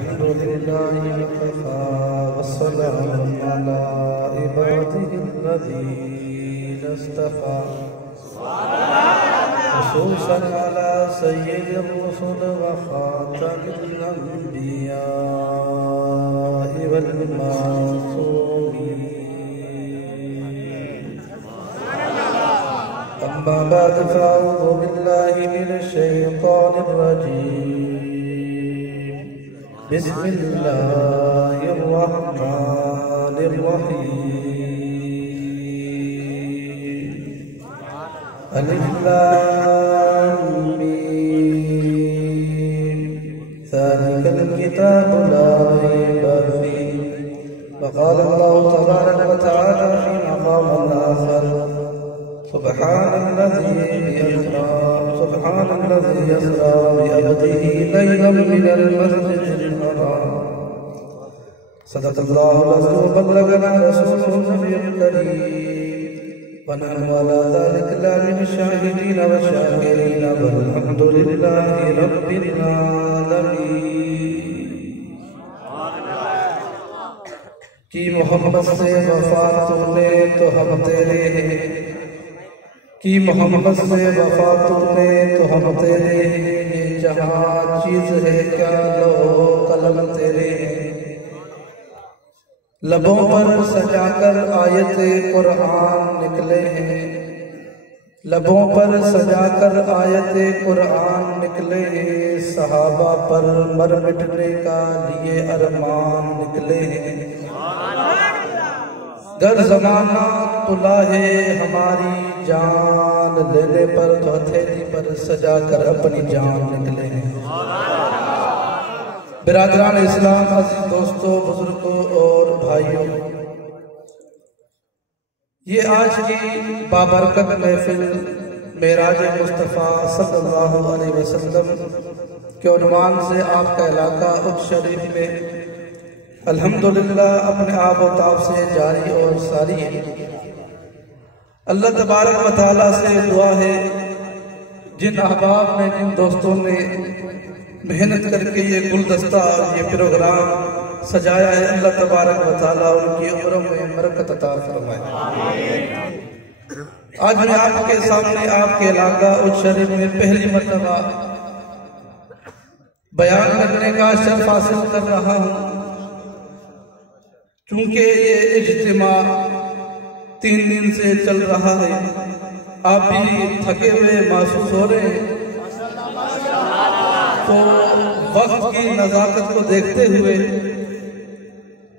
अल्हम्दुलिल्लाहि वकफ़ा वस्सलामुन अला इबादिहिल्लज़ीना इस्तफ़ा खुसूसन अला सय्यिदिर रुसूल व ख़ातमिल अंबिया'i वल मासूमीन। अम्मा बाद फ़अऊज़ु बिल्लाहि मिनश शैतानिर रजीम। बिस्मिल्लाहिर रहमानिर रहीम। अलिफ लाम मीम। ज़ालिकल किताबु ला रैबा फ़ीह। वक़ाल अल्लाहु तबारक व तआला फ़ी मक़ामिन आख़र सुब्हानल्लज़ी यस्रा बिअब्दिही लैलन मिनल मस्जिदिल हराम। सदक़ल्लाहुल अज़ीज़ व बल्लगना रसूलुहुन नबियुल करीम व नहनु अला ज़ालिका मिन शाहिदीन व शाकिरीन वल्हम्दुलिल्लाहि रब्बिल आलमीन। कि मोहम्मद से वफा तूने तो हम तेरे हैं, कि मोहम्मद से वफा तूने तो हम तेरे हैं। ये जहाँ चीज है क्या लो कलम तेरे हैं। लबों पर सजाकर आयते कुरान निकले हैं, लबों पर सजाकर आयते कुरान निकले हैं। सहाबा पर मर मिटने का लिए अरमान निकले हैं। गर जमाना तुला है हमारी जान लेने पर तो हथेली पर सजा कर अपनी जान निकले हैं। बिरादरान इस्लाम, अज़ीज़ दोस्तों, बुजुर्गों और भाइयों, ये आज की बाबरकत महफिल मेराज मुस्तफ़ा सल्लल्लाहु अलैहि वसल्लम के उन्वान से आपका इलाका उच्च शरीफ में अल्हम्दुलिल्लाह अपने आब व ताब से जारी और सारी है। अल्लाह तबारक व तआला से दुआ है, जिन अहबाब ने, जिन दोस्तों ने मेहनत करके ये गुलदस्ता, ये प्रोग्राम सजाया है, अल्लाह तबारक व तआला उनकी उम्र में बरकत अता फरमाए। आज मैं आपके सामने आपके इलाका उच्च शरीफ में पहली मर्तबा बयान करने का शर्फ हासिल कर रहा हूँ। चूंकि ये इज्तिमा 3 दिन से चल रहा है, आप भी थके हुए महसूस हो रहे हैं, तो वक्त की नज़ाकत को देखते हुए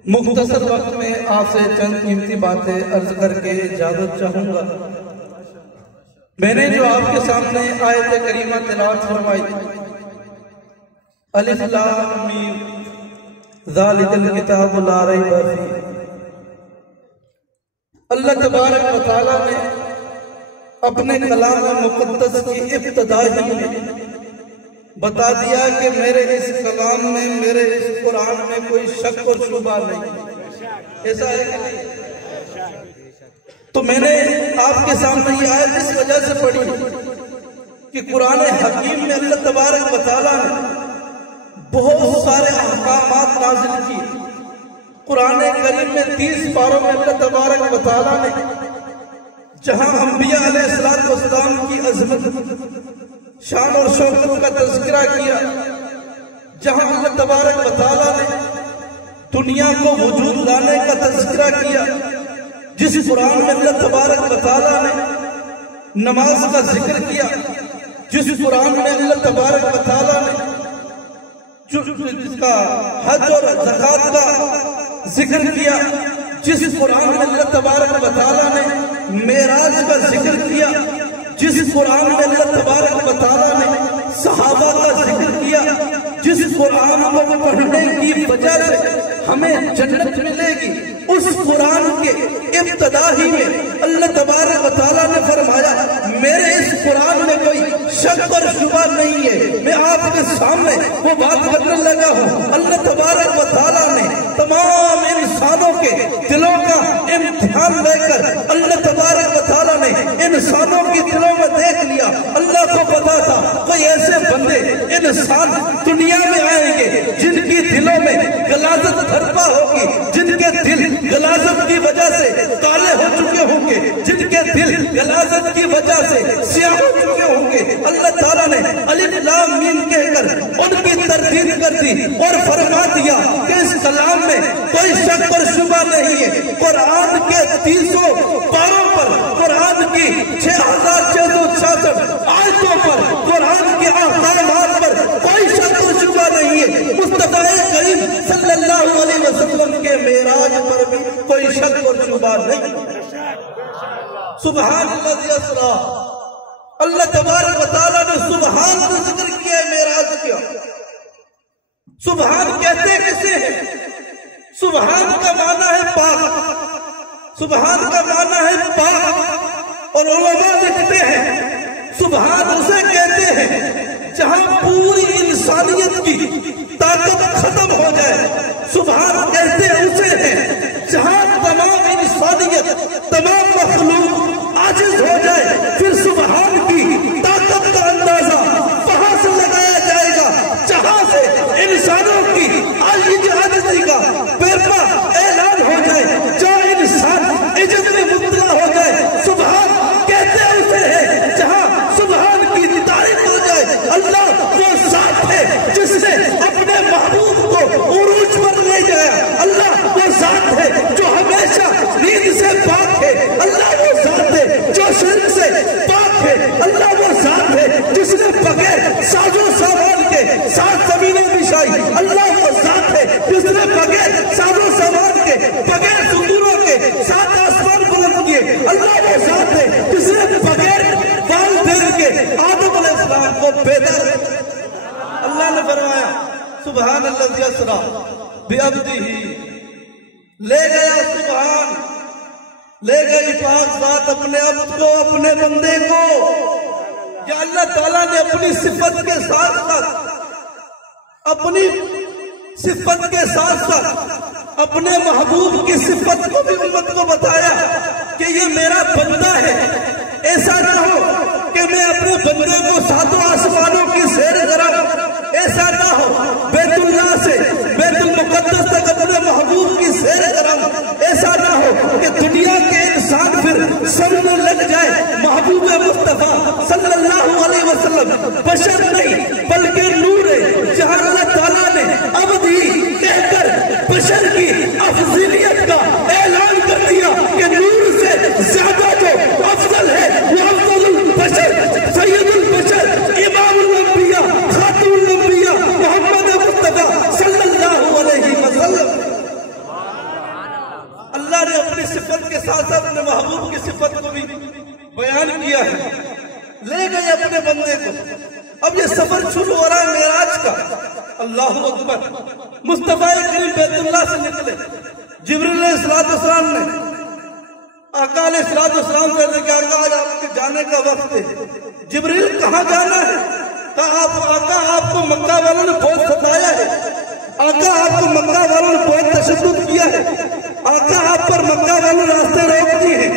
मुख्तसर वक्त में आपसे चंद कीमती बातें अर्ज करके इजाजत चाहूंगा। मैंने जो आपके सामने आयत करीमा तिलावत फरमाई, अलिफ लाम मीम ज़ालिकल किताबु ला रैबा फ़ीह। अल्लाह तबारक व तआला ने अपने कलाम मुक़द्दस की इब्तिदा ही में बता दिया कि मेरे इस कलाम में, मेरे इस कुरान में कोई शक और शुबा नहीं। ऐसा है कि नहीं? तो मैंने आपके सामने ये आयत इस वजह से पढ़ी कि कुरान हकीम में अल्लाह तबारक व तआला ने बहुत सारे अहकामात नाज़िल किए। कुरान करीम में 30 पारों में अल्लाह तबारक व तआला ने जहां अंबिया अलैहिस्सलाम की अज़मत, शान और शौकत का तज़किरा किया, जहां अल्लाह तबारक व तआला ने दुनिया को वजूद लाने का तज़किरा किया, जिस कुरान में अल्लाह तबारक व तआला ने नमाज का जिक्र किया, जिस कुरान में अल्लाह तबारक व तआला ने जिसका हज और ज़कात का जिक्र किया, जिस कुरान में अल्लाह तबारक व तआला ने मेराज का जिक्र किया, जिस कुरान में अल्लाह तबारक व तआला ने सहाबा का जिक्र किया, जिस कुरान को पढ़ने की वजह से हमें जन्नत मिलेगी, उस कुरान के इब्तिदा ही में अल्लाह तबारक व तआला ने फरमाया, मेरे इस कुरान में कोई शक और शुबा नहीं है। मैं आपके सामने वो बात करने लगा हूँ। अल्लाह तबारक व तआला ने तमाम इंसानों के दिलों का इम्तिहान लेकर अल्लाह तबारक व तआला ने इंसानों के दिलों में देख लिया। अल्लाह को पता था कोई ऐसे बंदे इंसान दुनिया में आएंगे जिनकी दिलों तस्लीम कर दी और फरमा दिया कि इस कलाम में कोई शक और शुबा नहीं है। कुरान के 300 पारों पर, कुरान की 6666 आयतों पर, कुरान के अहकामात पर कोई शक और शुबा नहीं है। मुस्तफा करीम सल्लल्लाहु अलैहि वसल्लम के मेराज पर भी कोई शक और शुबा नहीं। सुभान अल्लाह, अल्लाह तबारक व तआला ने सुभान का जिक्र किया है, मेराज किया। सुभान कहते किसे हैं? सुभान का माना है पाक, सुभान का माना है पाक। और उलमा लिखते हैं सुभान उसे कहते हैं जहां पूरी इंसानियत की ताकत खत्म हो जाए। सुभान कहते उसे हैं जहां तमाम इंसानियत, तमाम मखलूक आजिज हो जाए, फिर सुभान की ताकत का अंदाजा वहां से लगाया जाएगा जहां से इंसानों की आजिज़ी का बेरपा ऐलान हो जाए, जो इंसान इज्जत में मुब्तला हो जाए। सुभान कहते उसे है जहां सुभान की तारीफ हो जाए। अल्लाह वो ज़ात है जिसने अपने महबूब को उरूज पर ले जाया। अल्लाह वो ज़ात है जो हमेशा नींद से पाक है। अल्लाह वो ज़ात है जो शिर्क से पाक है। अल्लाह वो ज़ात है जिसने बगैर साजो सामान के 7 ज़मीनें बिछाई। अल्लाह वो ज़ात है जिसने बगैर साजो सामान के, बगैर सुतूरों के 7 आसमान बुलंद किए। अल्लाह वो ज़ात है जिसने बगैर वालिदैन के आदम अलैहिस्सलाम को पैदा। अल्लाह ने फरमाया सुभान अल्लाज़ी अस्रा बिअब्दिही, ले गया सुभान, ले गई पाक ज़ात अपने अब्द को, अपने बंदे को। या अल्लाह ताला ने अपनी सिफत के साथ साथ, अपनी सिफत के साथ साथ अपने महबूब की सिफत को भी उम्मत को बताया कि ये मेरा बंदा है। ऐसा ना हो कि मैं अपने बंदे को 7 आसमानों की सैर कराऊं। ऐसा ना हो बैतुल्लाह से बैतुल मुक़द्दस तक अपने महबूब की सैर कराऊं। ऐसा ना हो कि दुनिया के इंसान फिर सबने लग जाए महबूब मुस्तफा सल्लल्लाहु अलैहि वसल्लम बशर नहीं बल्कि नूर है। जहां अल्लाह ताला ने अवधि कहकर बशर की अफजलियत का ऐलान कर दिया कि नूर से ज्यादा जो अफजल है वो अफजलुल बशर, सैयदुल बशर, इमामुल अंबिया, खातमुल अंबिया मोहम्मद मुस्तफा सल्लल्लाहु अलैहि वसल्लम। अल्लाह ने अपनी सिफत के साथ साथ अपने महबूब की सिफत को भी बयान किया है। ले गए अपने बंदे को। अब ये सफर शुरू हो रहा है मेराज का। अल्लाह अकबर। मुस्तफा करीम बैतुल्लाह से निकले। जिब्रील अलैहिस्सलाम ने आका अलैहिस्सलाम से कहा कि आज आपके जाने का वक्त है। जिब्रील कहाँ जाना है? कहा आका आपको मक्का वालों ने बहुत सताया है। आका आपको मक्का वालों ने बहुत तशद्दुद किया है। आका आप पर मक्का वालों ने रास्ते रोक दिए हैं।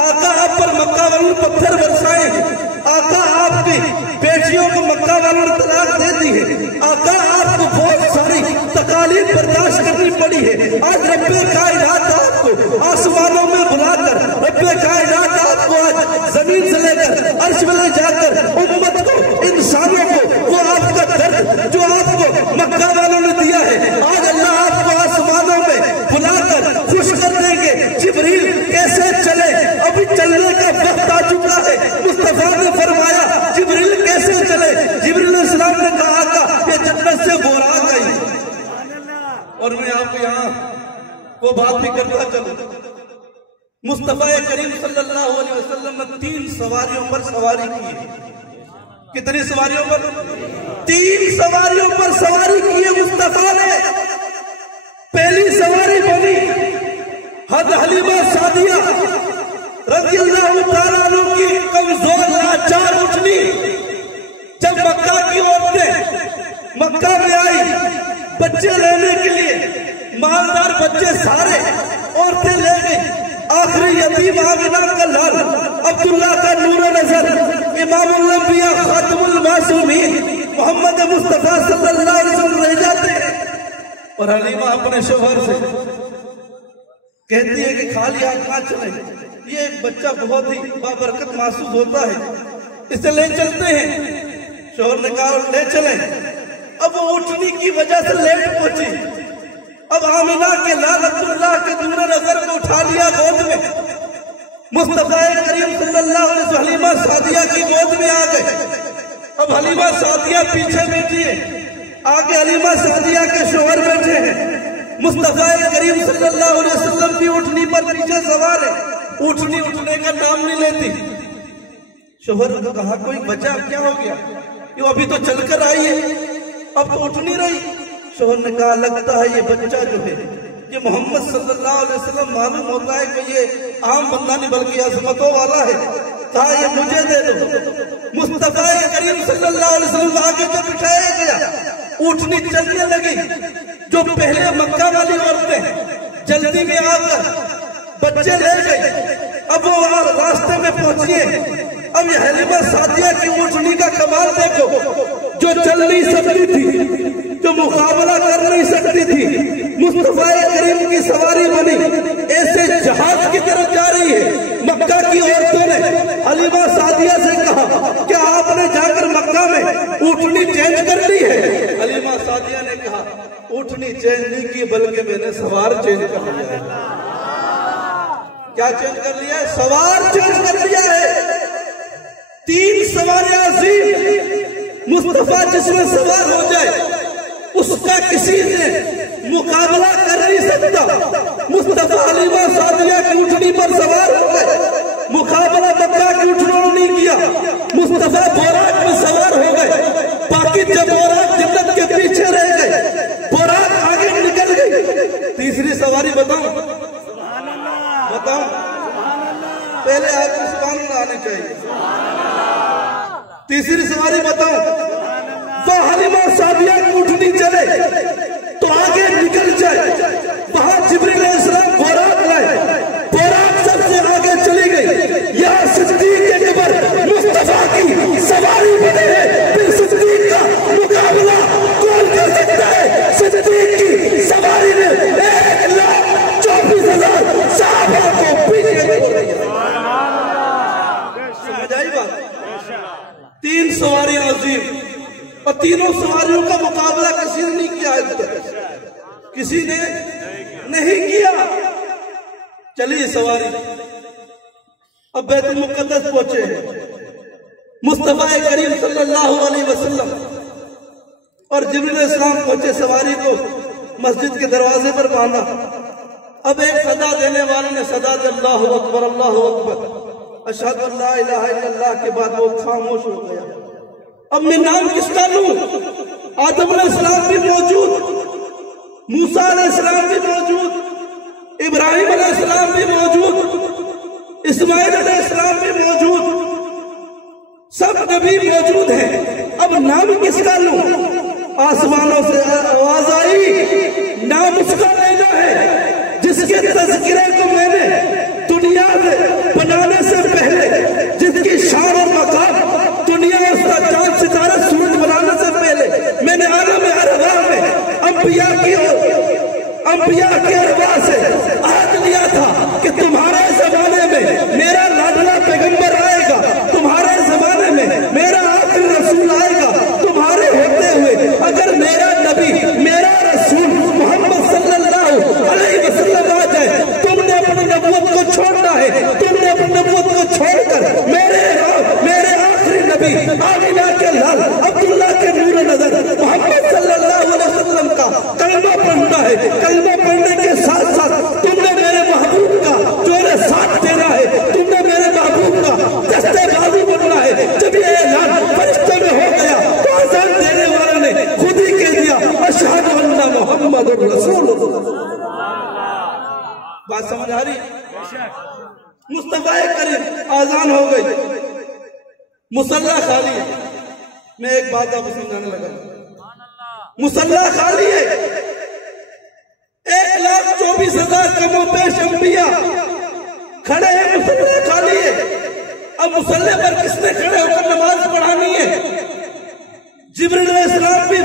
आका आप पर मक्का वालों ने पत्थर बरसाए हैं। आका आपकी बेटियों को मक्का वालों ने तलाक दे दी है। आका आपको बहुत सारी तकालीफ बर्दाश्त करनी पड़ी है। आज रब्बे कायनात आपको आसमानों में बुलाकर, रब्बे कायनात आपको आज जमीन से लेकर अर्श में ले जाकर उम्मत को, इंसानों को वो आपका दर्द जो आपको मक्का वालों ने दिया है, आज अल्लाह आपको आसमानों में बुलाकर खुश कर देंगे। जिब्रील कैसे चले? अभी चलने का वक्त आ चुका है। मुस्तफा ने फरमाया जिब्रील कैसे चले? जिब्रील अलैहिस्सलाम ने कहा कि ये जन्नत से बोरा गई। और मैं आपको यहाँ वो बात भी करता चलूं। मुस्तफा करीम सल्लल्लाहु अलैहि वसल्लम ने 3 सवारियों पर सवारी की है। कितनी सवारियों पर? 3 सवारियों पर सवारी की है मुस्तफा ने। पहली सवारी बनी हज़रत हलीमा सादिया रज़ियल्लाहु ताला अन्हा की कमजोर लाचार उठनी। जब मक्का की औरतें मक्का में आई बच्चे लेने के लिए, मालदार बच्चे सारे औरतें ले गई। आखिरी यतीम आमिना का लाल अब्दुल्ला का नूर नजर इमामुल अंबिया खातमुल मासूमीन मोहम्मद मुस्तफा सल्लल्लाहु अलैहि वसल्लम रह जाते हैं। और हलीमा अपने शोहर से कहती है कि खाली हाथ ना चले, ये एक बच्चा बहुत ही बाबरकत महसूस होता है, इसे ले चलते हैं। शोहर ने कहा ले चलें। अब अब वो ऊँटनी की वजह से लेट पहुंची। अब आमिना के लाल अब्दुल्लाह के दूर नजर को उठा लिया गोद में। मुस्तफा करीम सल्लल्लाहु अलैहि वसल्लम हलीमा सादिया की गोद में आ गए। अब हलीमा सादिया पीछे बैठी है, आगे हलीमा सादिया के शोहर बैठे हैं। मुस्तफा करीम सल्लल्लाहु अलैहि वसल्लम की ऊँटनी पर पीछे सवार है। ऊँटनी उठने का नाम नहीं लेती। शोहर को कहा कोई वजह क्या हो गया? ये अभी तो चलकर आई है, अब तो उठ नहीं रही। शोहर ने कहा लगता है ये बच्चा जो है ये मोहम्मद सल्लल्लाहु अलैहि वसल्लम मालूम होता है कि ये आम बंदा नहीं बल्कि अजमतों वाला है। कहा ये मुझे दे दो। मुस्तफा करीम सल्लल्लाहु अलैहि वसल्लम आगे जब बिठाया गया ऊँटनी चलने लगी। जो पहले मक्का वाली औरतें जल्दी में आकर बच्चे ले गए, अब वो रास्ते में पहुंची। अब ये हलीमा सादिया की ऊँटनी का कमाल देखो, जो चल नहीं सकती थी, जो मुकाबला कर नहीं सकती थी, मुस्तफा करीम की सवारी बनी ऐसे जहाज की तरफ जा रही है। मक्का की औरतों ने हलीमा सादिया से कहा क्या आपने जाकर मक्का में ऊँटनी चेंज कर ली है? हलीमा सादिया ने कहा ऊँटनी चेंज नहीं की बल्कि मैंने सवार चेंज कर लिया है। क्या चेंज कर लिया है? सवार चेंज कर लिया है। 3 सवारियां अजीम मुस्तफा जिसमें सवार हो जाए उसका किसी ने मुकाबला कर नहीं सकता। मुस्तफा हलीमा सादिया की ऊँटनी पर सवार हो गए, मुकाबला मक्का की ऊँटनों ने नहीं किया। मुस्तफा बोराक में सवार हो गए, बाकी जब बोराक जन्नत के पीछे रह गए, बोराक आगे निकल गई। तीसरी सवारी बताओ, बताओ, पहले आपको सुभान अल्लाह आने चाहिए। तीसरी सवारी बताओ, वो हलीमा सादिया की ऊँटनी चले तो आगे निकल जाए, वहां जिब्रील अलैहिस्सलाम बोराक लाए, बोराक सबसे आगे चली गई। यहाँ सिद्दीक के ऊपर मुस्तफा की सवारी बने है, फिर सिद्दीक का मुकाबला कौन कर सकता है? सिद्दीक की सवारी ने 1,24,000 सहाबा को पीछे छोड़ दिया। समझ आई बात? 3 सवारियां अजीम और तीनों सवारियों का मुकाबला किसी ने नहीं किया है, किसी ने नहीं किया। चलिए सवारी अब बैतुल मुक़द्दस पहुंचे। मुस्तफा करीम सल्लल्लाहु अलैहि वसल्लम और जिब्रील अलैहिस्सलाम पहुंचे, सवारी को मस्जिद के दरवाजे पर बांधा। अब एक सदा देने वाले ने सदा दी अल्लाहु अकबर, अल्लाहु अकबर, अशहदु अल्ला इलाहा इल्लल्लाह के बाद वो खामोश हो गया। अब मैं नाम किसका लूं? आदम अलैहिस्सलाम भी मौजूद, मूसा अलैहिस्सलाम भी मौजूद, इब्राहिम अलैहिस्सलाम भी मौजूद, इस्माइल अलैहिस्सलाम भी मौजूद, सब नबी मौजूद हैं। अब नाम किसका लूं? आसमानों से आवाज आई नाम उसका लेना है जिसके तज़किरे को मैंने दुनिया में बनाने से पहले, जिसकी शान और मकाम दुनिया उसका चांद सितारा सूरज बनाने से पहले मैंने आलम अरवाह में अंबिया के अरवाह से आहद लिया था कि तुम्हारे जमाने में मेरा लाडला पैगंबर आएगा, तुम्हारे जमाने में मेरा आखिरी रसूल आएगा। तुम्हारे होते हुए अगर मेरा नबी, मेरा रसूल मोहम्मद सल्लल्लाहु अलैहि वसल्लम आ जाए, तुमने अपनी नबूवत को छोड़ना है। तुमने अपनी नबूवत को छोड़कर मेरे आखिरी नबी आमिना के लाल अब्दुल्लाह के नूर नजर मोहम्मद सल्लल्लाहु अलैहि वसल्लम का कलमा पढ़ना है। कलमा पढ़ने के साथ साथ तुमने मेरे महबूब का जोरे साथ देना है, तुमने मेरे महबूब का दस्ते बाजू बनना है। जब ये ऐलान फरिश्तों में हो गया तो अज़ान देने वाले ने खुद ही कह दिया अशहदु अन्ना मुहम्मदुर रसूलुल्लाह। बात समझ आ रही? मुस्तफा करीम आजान हो गई, मुसल्ला खाली है। मैं एक बात आपको समझाने लगा, मुसल्ला खाली है, 1,24,000 कमोपेश अंबिया खड़े हैं, मुसल्ला खाली है। अब मुसल्ले पर किसने खड़े होकर नमाज पढ़ानी है? जिब्रील अलैहिस्सलाम भी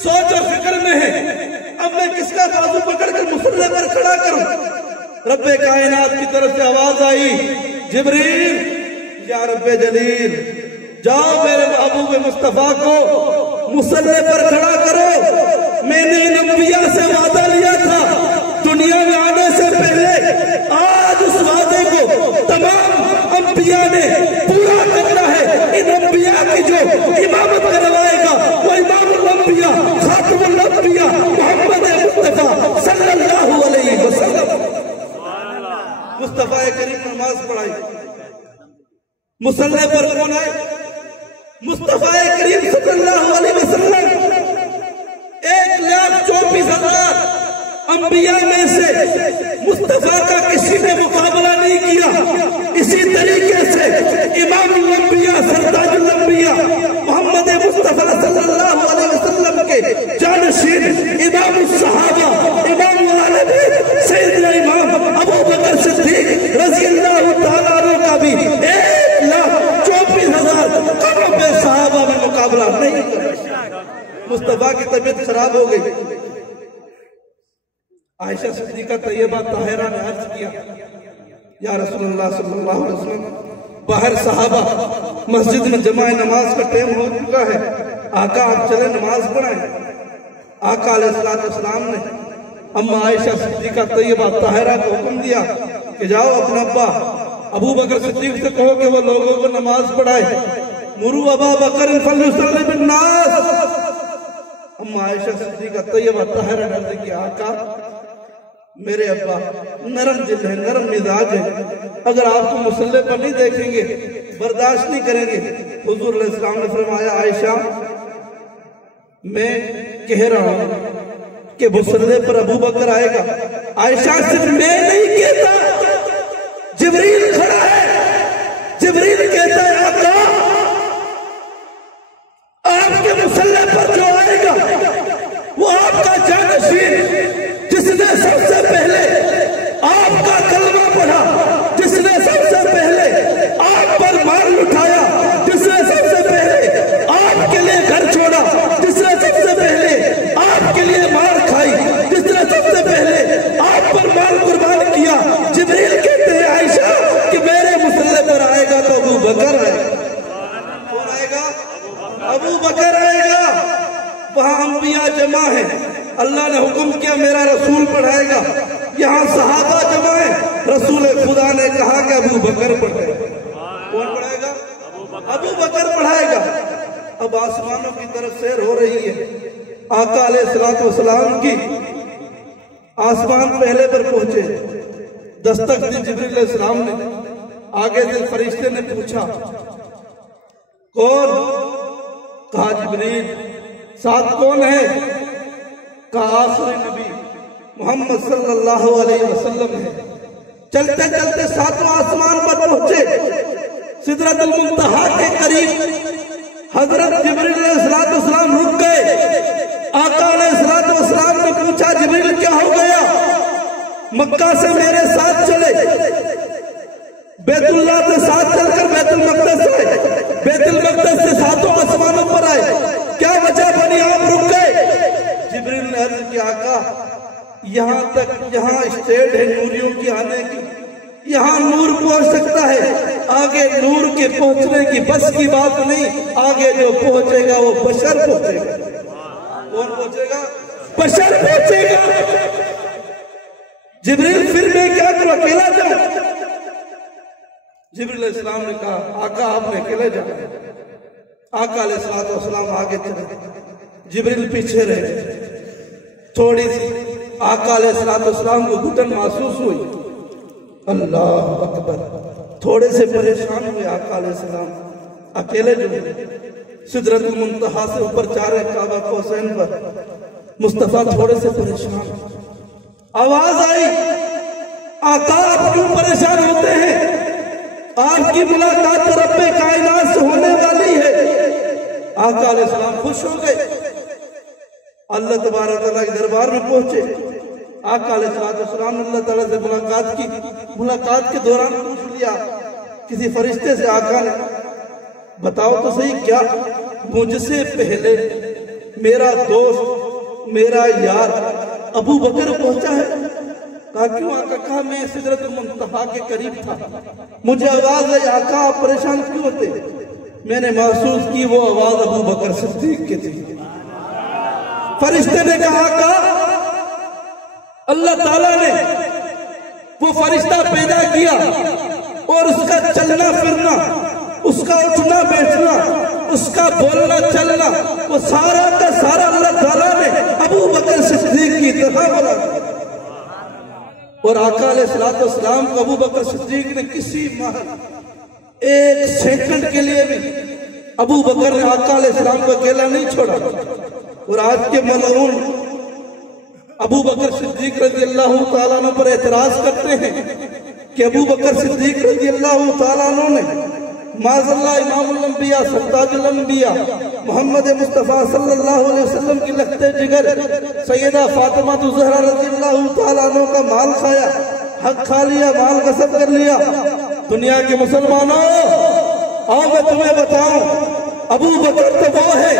सोच और फिक्र में है, अब मैं किसका बाजू पकड़कर मुसल्ले पर खड़ा करूं? रब्बे कायनात की तरफ से आवाज आई, जिब्रील या रब्बे जलील, जाओ मेरे महबूब मुस्तफा को मुसल्ले पर खड़ा करो। मैंने इन अंबिया से वादा लिया था दुनिया में आने से पहले, आज उस वादे को तमाम अंबिया ने पूरा करना है। इन अंबिया की जो इमामत करवाएगा वो इमामुल अंबिया खातमुल अंबिया मोहम्मद मुस्तफा सल्लल्लाहु अलैहि वसल्लम। मुस्तफा करीम नमाज पढ़ाई, मुसल्ले पर कौन आए? मुस्तफा करीम सल्लल्लाहु अलैहि वसल्लम। 1,24,000 अंबिया में से मुस्तफा का किसी ने मुकाबला नहीं किया। इसी तरीके से इमामुल अंबिया सरताजुल अंबिया मोहम्मद मुस्तफा सल्लल्लाहु अलैहि वसल्लम के जानशीन इमामुस सहाबा इमाम वाले सैयदना इमाम अबू बकर सिद्दीक रज़ियल्लाहु ताला अन्हु का भी 1,24,000 करोड़ सहाबा में मुकाबला नहीं किया। मुस्तफा की तबीयत खराब हो गई। आयशा सिद्दीका तैयबा ताहिरा ने अर्ज किया, या रसूलुल्लाह सल्लल्लाहु अलैहि वसल्लम, बाहर सहाबा मस्जिद में जमाए नमाज का टाइम हो चुका है, आका आप चले नमाज पढ़ाएं। आका अलैहिस्सलाम ने अम्मा आयशा सिद्दीका तैयबा ताहिरा को हुक्म दिया कि जाओ अपना अब्बा अबू बकर सिद्दीक से कहो कि वो लोगों को नमाज पढ़ाए। मुरू अबा बकर फलयुसल्ली बिन्नास। अम्मा आयशा सिद्दीका तैयबा ताहिरा ने अर्ज किया, आका मेरे अब्बा नरम दिल है, नरम मिजाज है, अगर आपको मुसल्ले पर नहीं देखेंगे बर्दाश्त नहीं करेंगे। हुजूर अलैहिस्सलाम ने फरमाया, आयशा मैं कह रहा हूं कि मुसल्ले पर अबू बकर आएगा। आयशा सिर्फ मैं नहीं कहता, जिब्रील खड़ा है। जिब्रील कहता है, आका आपके मुसल्ले पर जो आएगा वो आपका जानशीन, जिसने सबसे पहले आपका कलमा पढ़ा, जिसने सबसे पहले आप पर माल उठाया, जिसने सबसे पहले आपके लिए घर छोड़ा, जिसने सबसे पहले आपके लिए मार खाई, जिसने सबसे पहले आप पर माल कुर्बान किया। जिब्रील कहते हैं, आयशा कि मेरे मुसल्ले पर आएगा तो अबू बकर आएगा। कौन आएगा? अबू बकर आएगा। वहां अंबिया जमा है, अल्लाह ने हुक्म किया मेरा रसूल पढ़ाएगा। यहाँ सहाबा जमा है, रसूल खुदा ने कहा कि अबू बकर पढ़ाएगा। कौन पढ़ाएगा? अबू बकर पढ़ाएगा। अब आसमानों की तरफ सैर हो रही है। आका अलैहिस्सलातु वस्सलाम की आसमान पहले पर पहुंचे, दस्तक दी जिब्रील अलैहिस्सलाम ने। आगे से फरिश्ते ने पूछा, कौन? कहा जिब्रील। साथ कौन है? का आखिरी नबी मोहम्मद सल्लल्लाहु अलैहि वसल्लम है। चलते चलते सातवां आसमान पर पहुंचे, सिदरतुल मुंतहा के करीब हजरत जिब्रील अलैहिस्सलाम रुक गए। आका अलैहिस्सलाम ने पूछा, जिब्रील क्या हो गया? मक्का से मेरे साथ चले, बैतुल्लाह से साथ चलकर बैतुल मक़दस आए, बैतुल मक़दस से सातों आसमानों पर आए, क्या वजह बनी आप रुक गए? जिब्रील ने अर्ज किया, आका यहाँ तक यहाँ स्टेज है नूरियों की आने की, यहाँ नूर पहुंच सकता है, आगे नूर के पहुंचने की बस की बात नहीं, आगे जो पहुंचेगा वो बशर पहुंचेगा। कौन पहुंचेगा? बशर पहुंचेगा। जिब्रील फिर मैं क्या करूं, अकेला जाऊं? जिब्रील अलैहिस्सलाम ने कहा, आका आपने अकेले जाना। आका अलैहिस्सलाम आगे चले, जिब्रील पीछे रहे। थोड़ी सी आका अलैहिस्सलाम को घुटन महसूस हुई। अल्लाह अकबर। थोड़े से परेशान हुए आका अलैहिस्सलाम, अकेले जो सिदरतुल मुंतहा से ऊपर जा रहे काबा कौसैन पर। मुस्तफा थोड़े से परेशान। आवाज आई, आका आप क्यों परेशान होते हैं? आपकी मुलाकात तो रब्बे कायनात से होने वाली है। आका अलैहिस्सलाम खुश हो गए, अल्लाह तबारक तआला के दरबार में पहुंचे। आका अलैहिस्सलाम ने अल्लाह ताला से मुलाकात की। मुलाकात के दौरान पूछ लिया किसी फरिश्ते से, आका ने बताओ तो सही, क्या मुझसे पहले मेरा दोस्त मेरा यार अबू बकर पहुंचा है? कहा क्यों आका? कहा मैं सिदरतुल मुंतहा के करीब था, मुझे आवाज आई, आका आप परेशान क्यों होते? मैंने महसूस की वो आवाज अबू बकर सिद्दीक की थी। फरिश्ते ने कहा अल्लाह ताला ने वो फरिश्ता पैदा किया और उसका चलना फिरना, उसका उठना बैठना, उसका बोलना चलना, वो सारा का सारा अल्लाह ताला ने अबू बकर सिद्दीक की तरह बना। और आका अलैहिस्सलाम को अबू बकर सिद्दीक ने किसी महल एक सेकंड के लिए भी अबू बकर ने आका अलैहिस्सलाम को अकेला नहीं छोड़ा। और आज के मलऊन अबू बकर सिद्दीक रज़ियल्लाहु ताला अन्हु पर एतराज करते हैं कि अबू बकर सिद्दीक रज़ियल्लाहु ताला अन्हु ने माज़अल्लाह इमामुल अंबिया सरताजुल अंबिया मोहम्मद मुस्तफ़ा सल्लल्लाहु अलैहि वसल्लम की लखते जिगर सैयदा फातिमा ज़हरा रज़ियल्लाहु ताला अन्हा का माल खाया, हक खा लिया, माल गसब कर लिया। दुनिया के मुसलमानों, आओ मैं तुम्हें बताऊं, अबू बकर तो वो है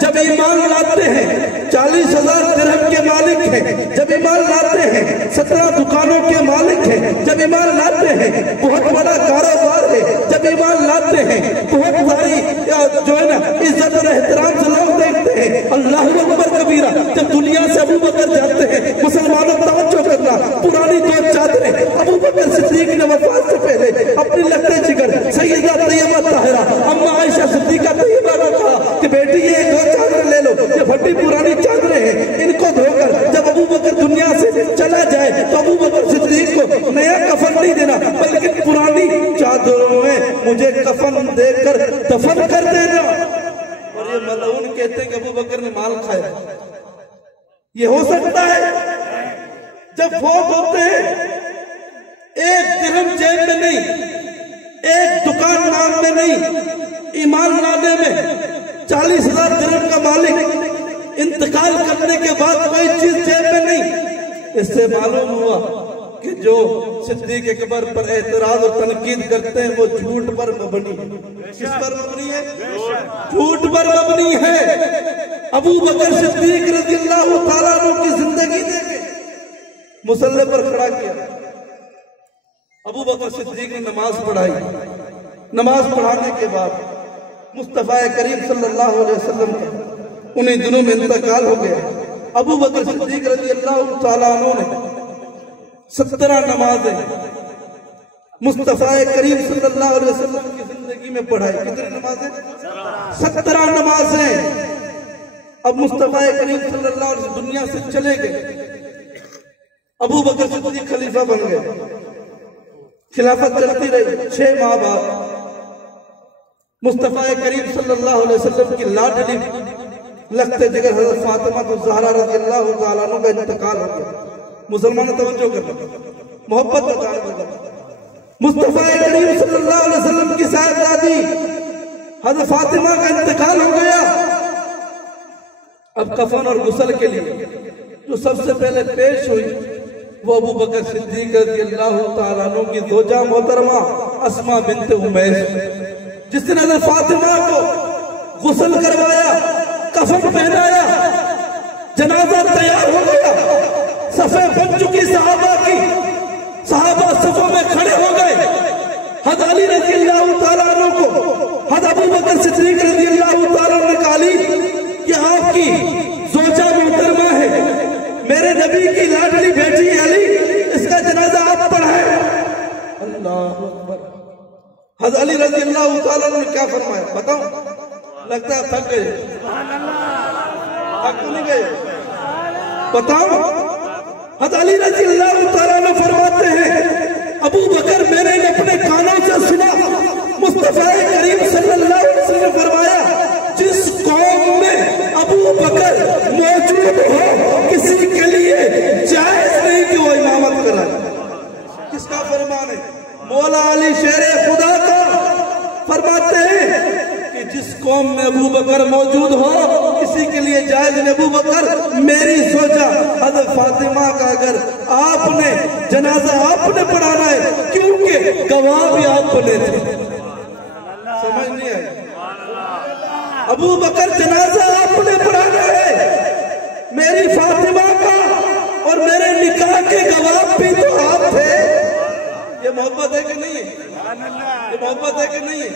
जब ईमान लाते हैं 40,000 दिरहम के मालिक हैं, जब ईमान लाते हैं 17 दुकानों के मालिक हैं, जब ईमान लाते हैं बहुत बड़ा कारोबार है, जब ईमान लाते हैं बहुत सारी जो है ना इज्जत और एहतराम से लोग देखते हैं, अल्लाह अकबर कबीरा। जब दुनिया से अबू बकर जाते हैं, मुसलमानों तवज्जो करना, पुरानी दो चादरें अबू बकर सिद्दीक ने वफात से पहले अपनी लखते जिगर सैयदा तैयबा ताहिरा अम्मा आयशा सिद्दीका तैयबा ने कहा कि बेटी ये दो चादरें ले लो, ये फटी पुरानी चादरें हैं, इनको धोकर जब अबू बकर दुनिया से चला जाए तो अबू बकर सिद्दीक को नया कफन नहीं देना, बल्कि पुरानी चादरों में मुझे कफन देकर दफन कर देना। और ये मलऊन कहते हैं कि अबू बकर ने माल खाया। ये हो सकता है? जब फौत होते हैं एक दिरहम जेब में नहीं, एक दुकान नाम में नहीं, ईमान लाने में 40,000 दिरहम का मालिक इंतकाल करने के बाद कोई चीज जेब में नहीं। इससे मालूम हुआ कि जो सिद्दीक अकबर पर एतराज और तनकीद करते हैं वो झूठ पर मबनी है। किस पर मबनी है? झूठ पर मबनी है। अबू बकर सिद्दीक रज़ियल्लाहु ताला अन्हु की जिंदगी देखे मुसल्ले पर खड़ा किया। अबू बकर सिद्दीक ने नमाज पढ़ाई। नमाज पढ़ाने के बाद मुस्तफा करीम सल्लल्लाहु अलैहि वसल्लम का उन्हीं दिनों में इंतकाल हो गया। अबू बकर सिद्दीक रज़ियल्लाहु ताला अन्हु ने 17 नमाजें मुस्तफा करीम सल्लल्लाहु अलैहि वसल्लम की जिंदगी में पढ़ाई। कितनी नमाजें? 17 नमाजें। अब मुस्तफा करीम सल्लल्लाहु अलैहि वसल्लम दुनिया से चले गए। अबू बकर सिद्दीक खलीफा बन गए। खिलाफत चलती रही। 6 माह बाद मुस्तफा करीम सल्लल्लाहु अलैहि वसल्लम की लाडली लगते जिगर हज़रत फातिमा ज़हरा रज़ियल्लाहु ताला अन्हा का इंतकाल हो गया। मुसलमानों तवज्जो करना, मोहब्बत बताने लगा। मुस्तफा करीम सल्लल्लाहु अलैहि वसल्लम की साहबजादी हज़रत फातिमा का इंतकाल हो गया। अब कफन और गुस्ल के लिए जो सबसे पहले पेश हुई वो अबू बकर सिद्दीक रज़ियल्लाहु ताला अन्हु की ज़ौजा मोहतरमा अस्मा बिन्त उमैस, जिसने हज़रत फातिमा को गुस्ल करवाया, कफन पहनाया, जनाजा तैयार हो गया, सफे बन चुकी सहाबा की, सहाबा सफों में खड़े हो गए। हज़रत अली रज़ियल्लाहु ताला अन्हु को हज़रत अबू बकर सिद्दीक रज़ियल्लाहु ताला अन्हु ने कहा कि आपकी ज़ौजा मोहतरमा है, मेरे नबी की लाडली बेटी अली, इसका जनाजा आप पढ़ाएं। अल्लाह अकबर। हज़रत अली रज़ियल्लाहु ताला अन्हु ने क्या फरमाया बताओ? लगता है थक गए। थक नहीं गए? बताओ। हज़रत अली रज़ियल्लाहु ताला अन्हु फरमाते हैं अबू बकर मैंने अपने कानों से सुना मुस्तफा करीम सल्लल्लाहु अलैहि वसल्लम ने फरमाया जिस कौम में अबू बकर मौजूद हो किसी के लिए जायज नहीं कि वो इमामत कराए। किसका फरमान है? मौला अली शेर खुदा का फरमाते हैं कि जिस कौम में अबू बकर मौजूद हो किसी के लिए जायज नहीं। अबू बकर मेरी सोचा हज़रत फातिमा का अगर आपने जनाजा आपने पढ़ाना है, क्योंकि गवाह भी आप बने थे। समझ नहीं आई? अबू बकर जनाजा आपने पढ़ाना है, मेरी फातिमा का और मेरे निकाह के गवाह भी तो आप थे। ये मोहब्बत है कि नहीं है? ये मोहब्बत है कि नहीं है?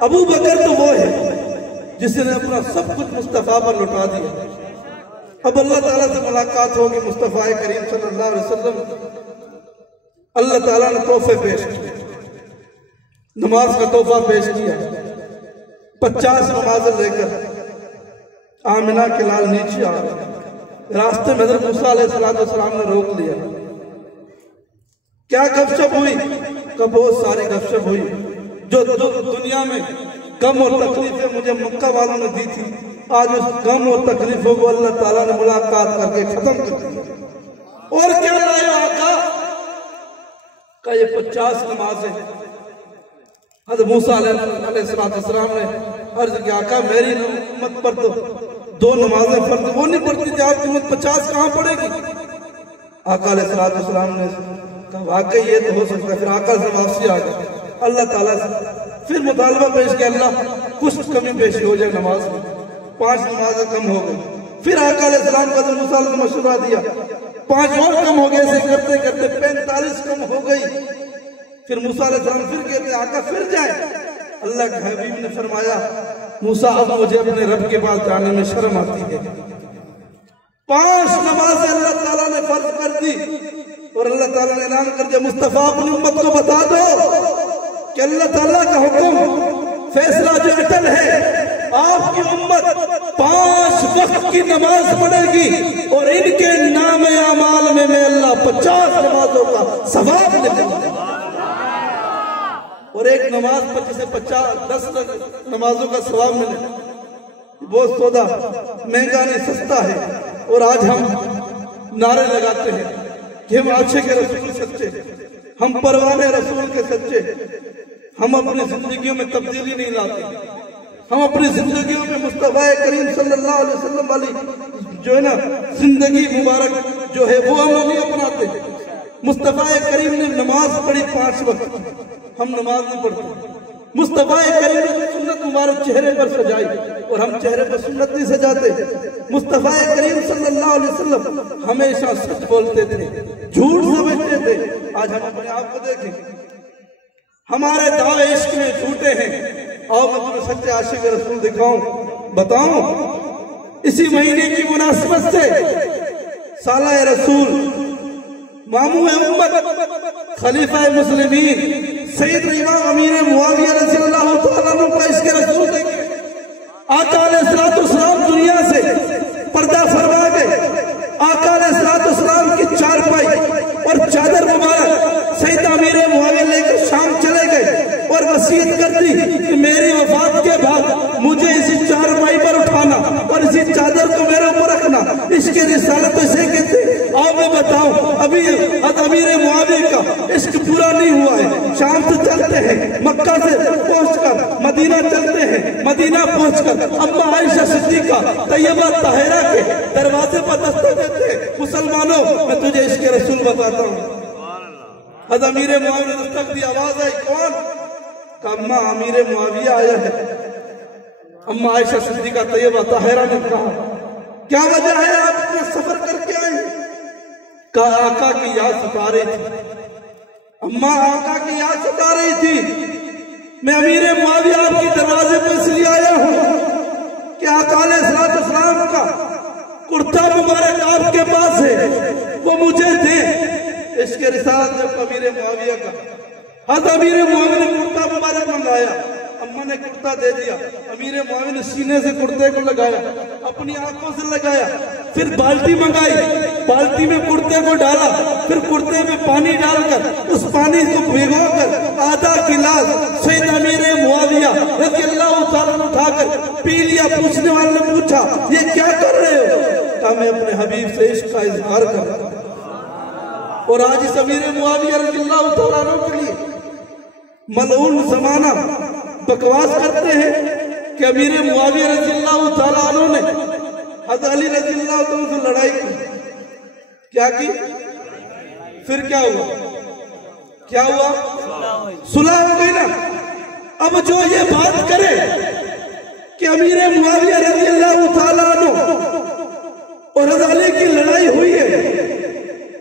अबू बकर तो वो है जिसने अपना सब कुछ मुस्तफा पर लुटा दिया। अब अल्लाह ताला से मुलाकात होगी, मुस्तफा करीम सल्लल्लाहु अलैहि वसल्लम अल्लाह ताला ने तोहफे पेश किए, नमाज का तोहफा पेश किया। 50 नमाजें लेकर आमिना के लाल नीचे आ गए। रास्ते में हज़रत मूसा अलैहिस्सलाम ने रोक लिया। क्या गपशप हुई? कब बहुत सारी गपशप हुई जो दुनिया में गम और तकलीफें मुझे मक्का वालों ने दी थी, आज उस गम और तकलीफों को अल्लाह ताला ने मुलाकात करके खत्म कर दिया। और क्या लाया आका का ये 50 नमाजें। हज़रत मूसा अलैहिस्सलाम ने अर्ज किया, आका मेरी उम्मत पर तो 2 नमाजें फर्ज वो नहीं पढ़ती थी, आपकी उम्मत 50 कहां पड़ेगी? आका अलैहिस्सलाम ने कहा वाकई ये तो हो सकता है। फिर आका से वापसी आ गई अल्लाह ताला से, फिर मुतालबा पेश किया अल्लाह कुछ कमी पेश हो जाए नमाज में। 5 नमाजें कम हो गई। फिर आका अलैहिस्सलाम का मूसा ने मशवरा दिया, 5 और कम हो गए। ऐसे करते करते 45 कम हो गई। फिर मूसा अलैहिस्सलाम फिर कहते आका फिर जाए। अल्लाह के हबीब ने फरमाया मूसा अब मुझे अपने रब के पास जाने में शर्म आती है। 5 नमाजें अल्लाह ताला ने फर्ज कर दी और अल्लाह ताला ने ऐलान कर दिया, मुस्तफा अपनी उम्मत को बता दो कि अल्लाह ताला का हुक्म फैसला जो अटल है, आपकी उम्मत 5 वक्त की नमाज पढ़ेगी और इनके नाम अमाल में मैं अल्लाह 50 नमाजों का सवाब लिखूंगा। और एक नमाज पर जिसे 10 नमाजों का सवाब मिले वो सौदा महंगा नहीं सस्ता है। और आज हम नारे लगाते हैं कि हम आशे के रसूल सच्चे, हम परवाने रसूल के सच्चे, हम अपनी जिंदगियों में तब्दीली नहीं लाते, हम अपनी जिंदगियों में मुस्तफा करीम सल्लल्लाहु अलैहि वसल्लम वाली जो है ना जिंदगी मुबारक जो है वो हम नहीं अपनाते। मुस्तफा करीम ने नमाज पढ़ी 5 वक्त, हम नमाज नहीं पढ़ते। मुस्तफा करीम ने सुन्नत मुबारक चेहरे पर सजाई और हम चेहरे पर सुन्नत नहीं सजाते। मुस्तफा करीम सल्लल्लाहु अलैहि वसल्लम हमेशा सच बोलते थे, झूठ समझते थे। आज हम अपने आप को देखें, हमारे दावे इश्क में झूठे हैं। और मैं तुम्हें सच्चे आशिक रसूल दिखाऊं, बताऊं। इसी महीने की मुनासिबत से साला रसूल मामू उम्मत खलीफा मुस्लिमीन सैयद इमाम अमीर मुआविया रज़ियल्लाहु तआला अन्हु का इसके रसूल देखे। आका अलैहिस्सलाम दुनिया से पर्दा फरमा गए। आका अलैहिस्सलाम की चारपाई और चादर मुबारक सैयद अमीर मुआविया लेकर शाम चले गए और वसीयत कर दी कि मेरी वफात के बाद मुझे इसी चारपाई पर उठाना और इसी चादर को मेरे ऊपर रखना। इसके रिसालत इसे कहते। आओ मैं बताऊं, अभी अमीर मुआविया का इश्क पूरा नहीं हुआ है। शाम से चलते हैं, मक्का से पहुंचकर मदीना चलते हैं, मदीना पहुंचकर अम्मा आयशा सिद्दीका तैयबा ताहिरा के दरवाजे पर दस्तक देते हैं। मुसलमानों मैं तुझे इसके रसूल बताता हूँ। अमीर मुआविया ने दस्तक दी, आवाज आई कौन? का अम्मा अमीर मुआविया आया है। अम्मा आयशा सिद्दीका तैयबा ताहिरा ने कहा क्या वजह है, आप इतना सफर करके आए? का आका की याद सता रही थी। अम्मा आका की याद सता रही थी। मैं अमीर मुआविया आपके दरवाजे पर इसलिए आया हूं कि आका अलैहिस्सलाम का कुर्ता मुबारक आपके पास है, वो मुझे दे। इसके रिसालत जब अमीर मुआविया का अमीर मुआविया ने कुर्ता मुबारक मंगाया, अम्मा ने कुर्ता दे दिया। अमीर मुआविया ने सीने से कुर्ते को लगाया, अपनी आंखों से लगाया, फिर बाल्टी मंगाई, बाल्टी में कुर्ते को डाला, फिर कुर्ते में पानी डालकर उस पानी को भिगोकर आधा गिलास सैयद अमीर मुआविया रज़ियल्लाहु तआला अन्हु उठाकर पी लिया। पूछने वाले ने पूछा ये क्या कर रहे हो? कहा मैं अपने हबीब से इश्क का इजहार कर रहा हूं। और आज इस अमीर मुआविया रज़ियल्लाहु तआला अन्हु के लिए मलऊन जमाना बकवास करते हैं कि अमीर मुआविया रज़ियल्लाहु तआला अन्हु ने हज़रत अली रज़ियल्लाहु तआला से लड़ाई की। क्या की? फिर क्या हुआ? क्या हुआ? सुलह हो गई ना। अब जो ये बात करे कि अमीर मुआविया रज़ियल्लाहु तआला अन्हु और हज़रत अली की लड़ाई हुई है,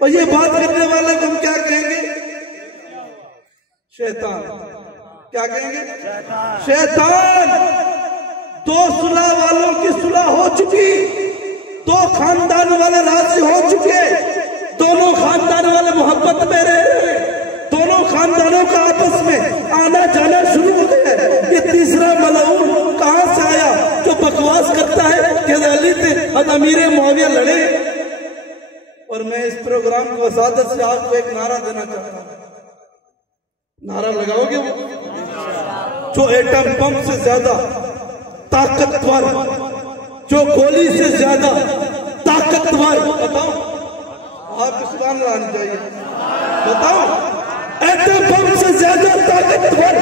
और ये बात करने वाले को हम क्या कहेंगे? शैतान। क्या कहेंगे? शैतान। दो सुलह वालों की सुलह हो चुकी, दो खानदान वाले राजी हो चुके, दोनों खानदान वाले मोहब्बत में रह रहे, दोनों खानदानों का आपस में आना जाना शुरू हो गया। ये तीसरा मलऊन कहां से आया जो बकवास करता है कि अली थे अमीर मुआविया लड़े। और मैं इस प्रोग्राम की वसादत से आपको एक नारा देना चाहता हूं। नारा लगाओगे? वो जो एटम बम से ज्यादा ताकतवर, जो गोली से ज्यादा ताकतवर, बताओ आप सुभान अल्लाह आनी चाहिए, बताओ एटम बम से ज्यादा ताकतवर,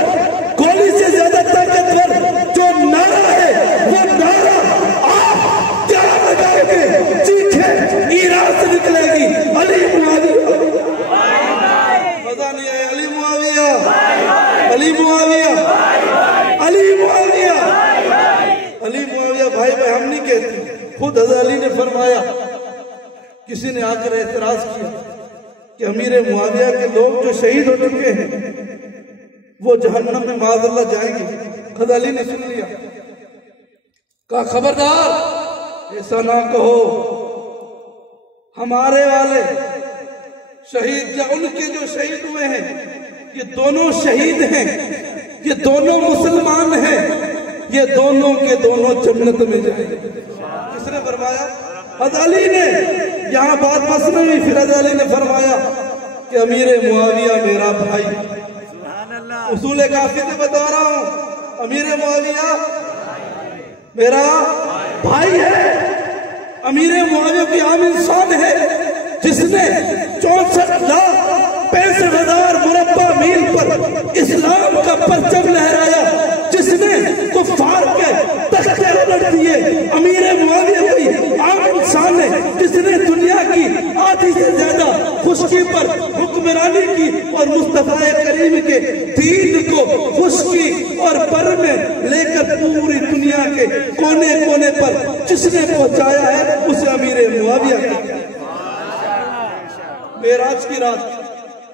गोली से ज्यादा ताकतवर जो नारा है, वो नारा आप क्या लगाओगे? चीखे ईरान से निकलेगी, अली मुआविया। मजा नहीं आया? अली मुआविया, अली मुआविया, अली मुआविया, अली मुआविया। भाई भाई हम नहीं कहते, खुद हज़रत अली ने फरमाया। किसी ने आकर एतराज किया कि अमीर मुआविया के लोग जो शहीद हो चुके हैं वो जहन्नम में माज़अल्लाह जाएंगे। हज़रत अली ने सुन लिया, कहा खबरदार ऐसा ना कहो, हमारे वाले शहीद या उनके जो शहीद हुए हैं ये दोनों शहीद हैं, ये दोनों मुसलमान हैं, ये दोनों के दोनों जन्नत में जाएंगे। किसने फरमाया? हज़रत अली ने। यहाँ बात बस नहीं हुई, फिर हज़रत अली ने फरमाया कि अमीर मुआविया मेरा भाई। उसूल काफी से बता रहा हूँ, अमीर मुआविया मेरा भाई है। अमीर मुआविया की आम इंसान है जिसने 64,65,000 मुरब्बा मील पर इस्लाम का परचम लहराया, जिसने कुफ्फार के तख्ते उलट दिए। अमीर मुआविया कोई आम इंसान है जिसने दुनिया की आधी से ज्यादा खुशकी पर हुक्मरानी की और मुस्तफा करीम के दीन को खुशकी और बर में लेकर पूरी दुनिया के कोने कोने पर जिसने पहुंचाया है उसे अमीर मुआविया कहते हैं। मेराज की रात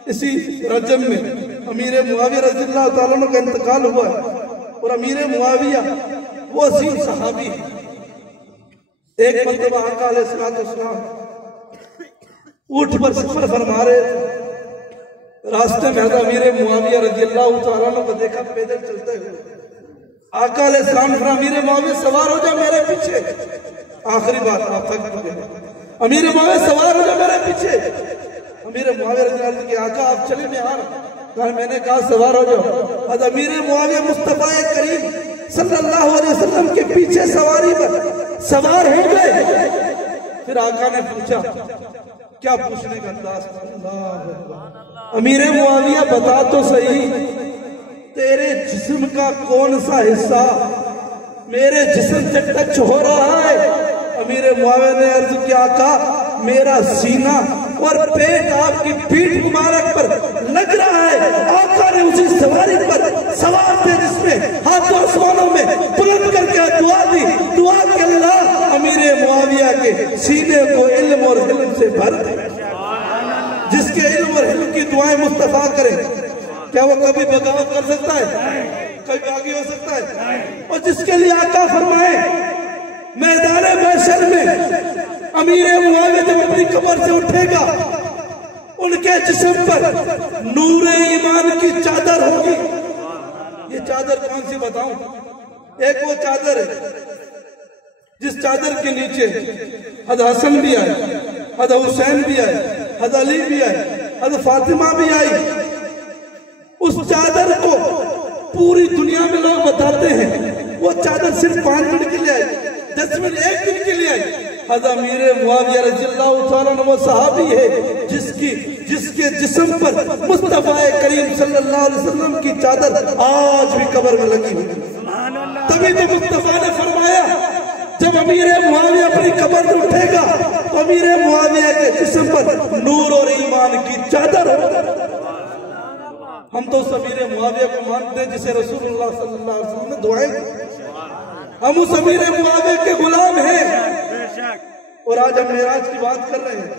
इसी रजब में अमीर मुआविया रज़ियल्लाहु ताला अन्हु का इंतकाल हुआ है। और अमीर मुआविया वो अजीम सहाबी है। एक मरतबा आका अलैहिस्सलाम ऊंट पर सफर फरमा रहे थे। रास्ते में हज़रत अमीर मुआविया रज़ियल्लाहु ताला अन्हु को देखा पैदल चलते हुए। आका अलैहिस्सलाम ने फरमाया अमीर मुआविया सवार हो जा मेरे पीछे। आखिरी बात आप थक चुके, अमीर मुआविया सवार हो जा मेरे पीछे। अमीर मुआविया रज़ियल्लाहु अन्हु के आका आप चले नहीं आ रहे। मैंने कहा सवार हो जाओ। आज अमीर मुआविया मुस्तफा करीम सल्लल्लाहु अलैहि वसल्लम के पीछे सवारी पर सवार हो गए। फिर आका ने पूछा, क्या पूछने का अंदाज? अमीर मुआविया बता तो सही, तेरे जिस्म का कौन सा हिस्सा मेरे जिस्म से टच हो रहा है? अमीर मुआविया ने अर्ज किया, आका मेरा सीना और पेट आपकी पीठ मुबारक पर लग रहा है। आका ने उसी सवारी पर सवार थे जिसमें हाथों आसमानों में बुलंद करके दुआ दी। दुआ के अल्लाह अमीर मुआविया के सीने को इल्म और हिल्म से भर दे। जिसके इल्म और हिल्म की दुआएं मुस्तफा करे, क्या वो कभी बगावत कर सकता है? कभी आगे हो सकता है? और जिसके लिए आका फरमाए मैदान महशर में अमीर मुआविया जब अपनी कब्र से उठेगा, उनके जिस्म पर नूरे ईमान की चादर होगी। ये चादर कौन सी बताऊं? एक वो चादर है जिस चादर के नीचे हज़रत हसन भी आए, हज़रत हुसैन भी आए, हज़रत अली भी आए, हज़रत फातिमा भी आई। उस चादर को पूरी दुनिया में लोग बताते हैं वो चादर सिर्फ 5 मिनट के लिए आई, 10 मिनट, 1 दिन के लिए आई। हज़रत अमीर मुआविया रज़ियल्लाहु ताला अन्हु वो सहाबी है जिसके जिस्म पर मुस्तफा करीम सल्लल्लाहु अलैहि वसल्लम की चादर आज भी कब्र में लगी हुई। तभी तो मुस्तफा ने फरमाया जब अमीर मुआविया अपनी कब्र से उठेगा तो अमीर मुआविया के जिस्म पर नूर और ईमान की चादर होगी। हम तो उस अमीर मुआविया को मानते हैं जिसे रसूलुल्लाह सल्लल्लाहु अलैहि वसल्लम ने दुआएं दी। हम उस अमीर मुआविया के गुलाम हैं। और आज हम मेराज की बात कर रहे हैं।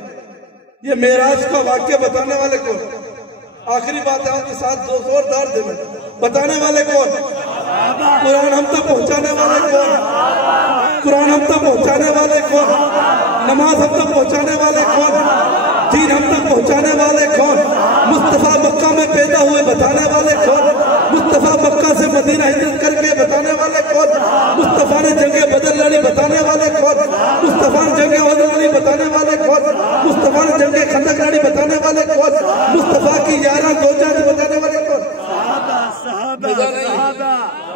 ये मेराज का वाक्य बताने वाले कौन? आखिरी बात है आपके साथ जोरदार दे में बताने वाले कौन? कुरान हम तक पहुंचाने वाले कौन? कुरान हम तक पहुंचाने वाले कौन? नमाज हम तक पहुंचाने वाले कौन? दीन हम तक पहुंचाने वाले कौन? मुस्तफा मक्का में पैदा हुए बताने वाले कौन? मुस्तफा मक्का से मदीना हिजरत करके बताने वाले कौन? मुस्तफा ने जंगे बदर लड़ी बताने वाले कौन? मुस्तफा ने जंगे बदर लड़ी बताने वाले कौन? मुस्तफा ने जंगे खंदक लड़ी बताने वाले कौन? मुस्तफा की 11 दोजा बताने वाले कौन?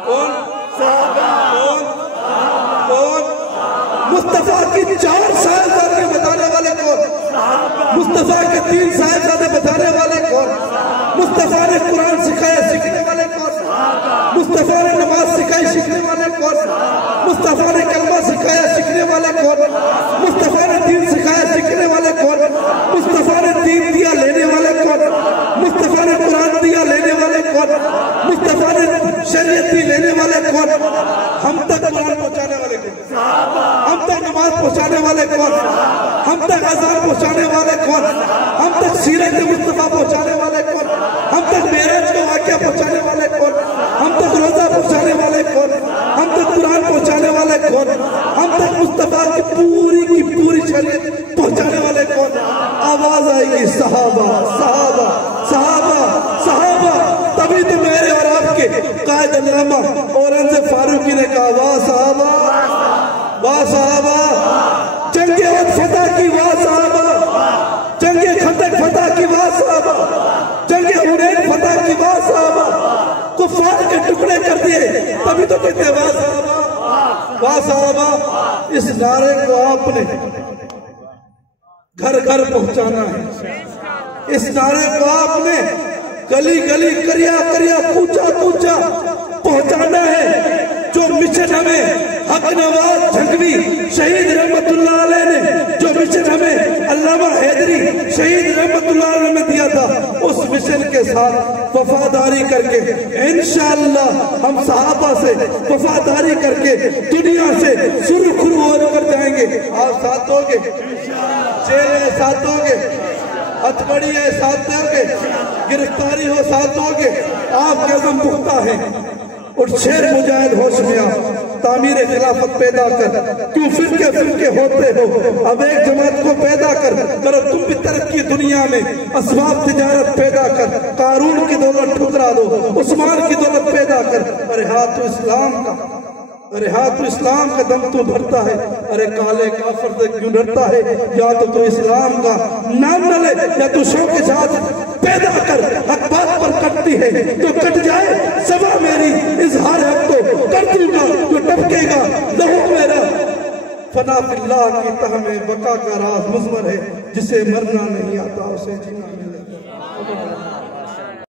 कौन? कौन? मुस्तफा की 4 साहिबजादे बताने वाले कौन? मुस्तफा के 3 साहिबजादे बताने वाले कौन? मुस्तफा ने कुरान सिखाया सीखने वाले कौन? मुस्तफा ने नमाज सिखाई सीखने वाले कौन? मुस्तफा ने कलमा सिखाया सीखने वाले कौन? मुस्तफा ने दीन सिखाया सीखने वाले कौन? मुस्तफा ने दीन दिया लेने वाले कौन? मुस्तफा ने कुरान दिया लेने वाले कौन? मुस्तफा ने शरीयत दी लेने वाले कौन? हम तक कुरान पहुंचाने वाले कौन? हम तक नमाज पहुंचाने वाले कौन? हम तक अज़ान पहुंचाने वाले कौन? हम तक सीरत मुस्तफा पहुंचाने वाले कौन? हम तक मेराज का वाक़या पहुंचाने वाले कौन? हम तक रोजा पहुंचाने वाले कौन? हम तक कुरान पहुंचाने वाले कौन? हम तक मुस्तफा की पूरी शरीयत पहुंचाने वाले कौन? आवाज आएगी सहाबा सहाबा सहाबा सहाबा। तभी तो मेरे और आपके कायद अल्लामा औरंगजेब फारूकी ने कहा वाह सहाबा वाह सहाबा, जंगे उहद फतह की वाह सहाबा, जंगे खंदक फतह की वाह सहाबा, जंगे हुनैन फतह की वाह सहाबा, कुफार के टुकड़े कर दिए तभी तो कहते वाह सहाबा वाह सहाबा। इस नारे को आपने घर घर पहुंचाना है, इस नारे को आपने गली गली करिया करिया कूचा कूचा पहुंचाना है। जो मिशन हमें हक नवाज झंगवी शहीद रहमतुल्लाह अलैह ने, जो मिशन हमें अल्लामा हैदरी शहीद रहमतुल्लाह अलैह ने दिया था, उस मिशन के साथ वफादारी करके इंशाअल्लाह हम सहाबा से वफादारी करके दुनिया से सुरखुरू होकर जाएंगे। आप साथ दोगे? चेहरे साथ दोगे? हथकड़ी है साथ दोगे? गिरफ्तारी हो साथ दोगे? आपके अज़म पुख्ता है। और शेर मुजाहिद होश में आओ, तामीर खिलाफत पैदा कर, क्यों फिरके होते हो, अब एक जमात को पैदा कर, करो तुम भी तरक्की दुनिया में, असबाब तिजारत पैदा कर, कारून की दौलत ठुकरा दो, उस्मान की दौलत पैदा कर। अरे हाँ तो इस्लाम का, अरे हाँ तो इस्लाम का दम तू भरता है, अरे काले काफर से क्यों डरता है? या तो तू इस्लाम का नाम न ले या तू शौक जात पैदा कर। हक बात पर कटती है तो कट जाए सभा मेरी, इजहार हक तो कर दूंगा जो टपकेगा लहू मेरा। फना फिल्लाह की तह में बका का राज मुज़मर है, जिसे मरना नहीं आता उसे जीना मिले।